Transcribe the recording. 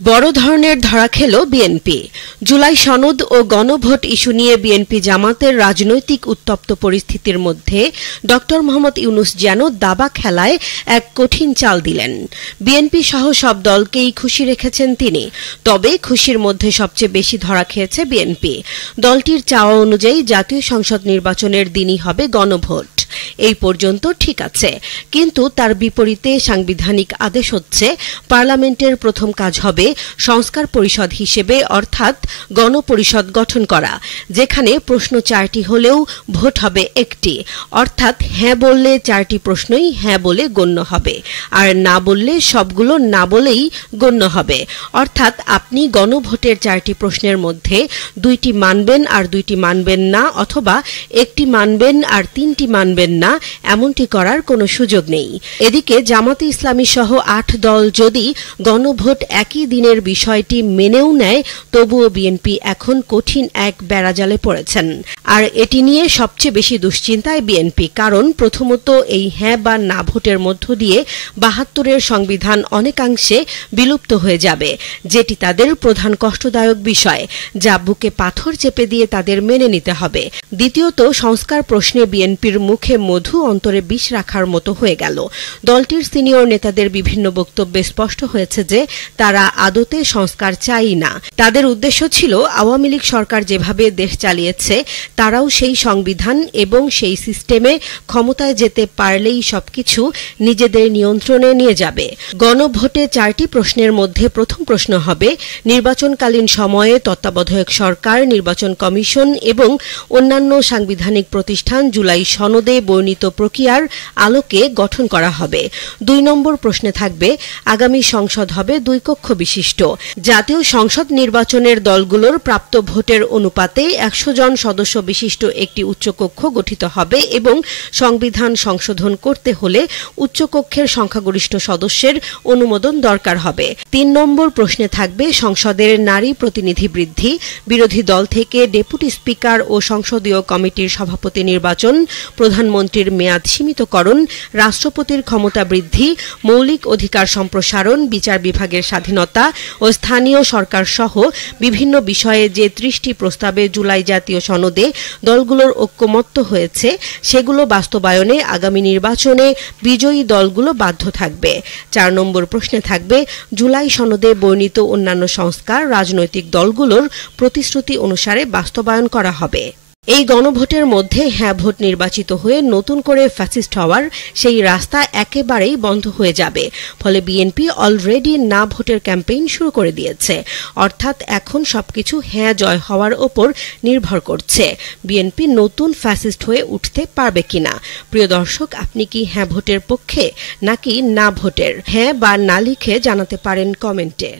বড় ধরনের ধরা খেল বিএনপি। জুলাই সনদ ও গণভোট ইস্যু নিয়ে বিএনপি জামাতের রাজনৈতিক উত্তপ্ত পরিস্থিতির মধ্যে ড মোহাম্মদ ইউনূস যেন দাবা খেলায় এক কঠিন চাল দিলেন। বিএনপি সহ সব দলকেই খুশি রেখেছেন তিনি। তবে খুশির মধ্যে সবচেয়ে বেশি ধরা খেয়েছে বিএনপি। দলটির চাওয়া অনুযায়ী জাতীয় সংসদ নির্বাচনের দিনই হবে গণভোট। এই পর্যন্ত ঠিক আছে, কিন্তু তার বিপরীতে সাংবিধানিক আদেশ হচ্ছে পার্লামেন্টের প্রথম কাজ হবে সংস্কার পরিষদ হিসেবে অর্থাৎ গণপরিষদ গঠন করা, যেখানে প্রশ্ন 4টি হলেও ভোট হবে একটি, অর্থাৎ হ্যাঁ বললে 4টি প্রশ্নই হ্যাঁ বলে গণ্য হবে, আর না বললে সবগুলো না বলেই গণ্য হবে। অর্থাৎ আপনি গণভোটের 4টি প্রশ্নের মধ্যে 2টি মানবেন আর 2টি মানবেন না, অথবা একটি মানবেন আর 3টি মানবেন না, এমনটি করার কোনো সুযোগ নেই। এদিকে জামাতে ইসলামী সহ 8 দল যদি গণভোট একই দিনের বিষয়টি মেনেও নেয়, তবুও বিএনপি এখন কঠিন এক বেড়াজালে পড়েছেন। আর এটি নিয়ে সবচেয়ে বেশি দুশ্চিন্তায় বিএনপি, কারণ প্রথমত এই হ্যাঁ বা না ভোটের মধ্য দিয়ে 72-এর সংবিধান অনেকাংশে বিলুপ্ত হয়ে যাবে, যেটি তাদের প্রধান কষ্টদায়ক বিষয়, যা বুকে পাথর চেপে দিয়ে তাদের মেনে নিতে হবে। দ্বিতীয়ত সংস্কার প্রশ্নে বিএনপির মুখে মধু অন্তরে বিষ রাখার মতো হয়ে গেল। দলটির সিনিয়র নেতাদের বিভিন্ন বক্তব্যে স্পষ্ট হয়েছে যে তারা আদতে সংস্কার চাই না। তাদের উদ্দেশ্য ছিল আওয়ামী লীগ সরকার যেভাবে দেশ চালিয়েছে তারাও সেই সংবিধান এবং সেই সিস্টেমে ক্ষমতায় যেতে পারলেই সবকিছু নিজেদের নিয়ন্ত্রণে নিয়ে যাবে। গণভোটে 4টি প্রশ্নের মধ্যে প্রথম প্রশ্ন হবে নির্বাচনকালীন সময়ে তত্ত্বাবধায়ক সরকার, নির্বাচন কমিশন এবং অন্যান্য সাংবিধানিক প্রতিষ্ঠান জুলাই সনদে বর্ণিত প্রক্রিয়ার আলোকে গঠন করা হবে। 2 নম্বর প্রশ্নে থাকবে আগামী সংসদ হবে 2 কক্ষ বিশিষ্ট। জাতীয় সংসদ নির্বাচনের দলগুলোর প্রাপ্ত ভোটের অনুপাতে 100 জন সদস্য বিশিষ্ট একটি উচ্চকক্ষ গঠিত হবে এবং সংবিধান সংশোধন করতে হলে উচ্চকক্ষের সংখ্যাগরিষ্ঠ সদস্যের অনুমোদন দরকার হবে। 3 নম্বর প্রশ্নে থাকবে সংসদের নারী প্রতিনিধি বৃদ্ধি, বিরোধী দল থেকে ডেপুটি স্পিকার ও সংসদীয় কমিটির সভাপতি নির্বাচন, প্রধানমন্ত্রীর মেয়াদ সীমিতকরণ, রাষ্ট্রপতির ক্ষমতা বৃদ্ধি, মৌলিক অধিকার সম্প্রসারণ, বিচার বিভাগের স্বাধীনতা ও স্থানীয় সরকার সহ বিভিন্ন বিষয়ে যে 30টি প্রস্তাবে জুলাই জাতীয় সনদে দলগুলোর ঐক্যমত্য হয়েছে সেগুলো বাস্তবায়নে আগামী নির্বাচনে বিজয়ী দলগুলো বাধ্য থাকবে। 4 নম্বর প্রশ্নে থাকবে জুলাই সনদে বর্ণিত অন্যান্য সংস্কার রাজনৈতিক দলগুলোর প্রতিশ্রুতি অনুসারে বাস্তবায়ন করা হবে। এই গণভোটের মধ্যে হ্যাঁ ভোট নির্বাচিত হয়ে নতুন করে ফ্যাসিস্ট হওয়ার সেই রাস্তা একেবারেই বন্ধ হয়ে যাবে। ফলে বিএনপি অলরেডি না ভোটের ক্যাম্পেইন শুরু করে দিয়েছে। অর্থাৎ এখন সবকিছু হ্যাঁ জয় হওয়ার ওপর নির্ভর করছে বিএনপি নতুন ফ্যাসিস্ট হয়ে উঠতে পারবে কিনা। প্রিয় দর্শক, আপনি কি হ্যাঁ ভোটের পক্ষে নাকি না ভোটের? হ্যাঁ বা না লিখে জানাতে পারেন কমেন্টে।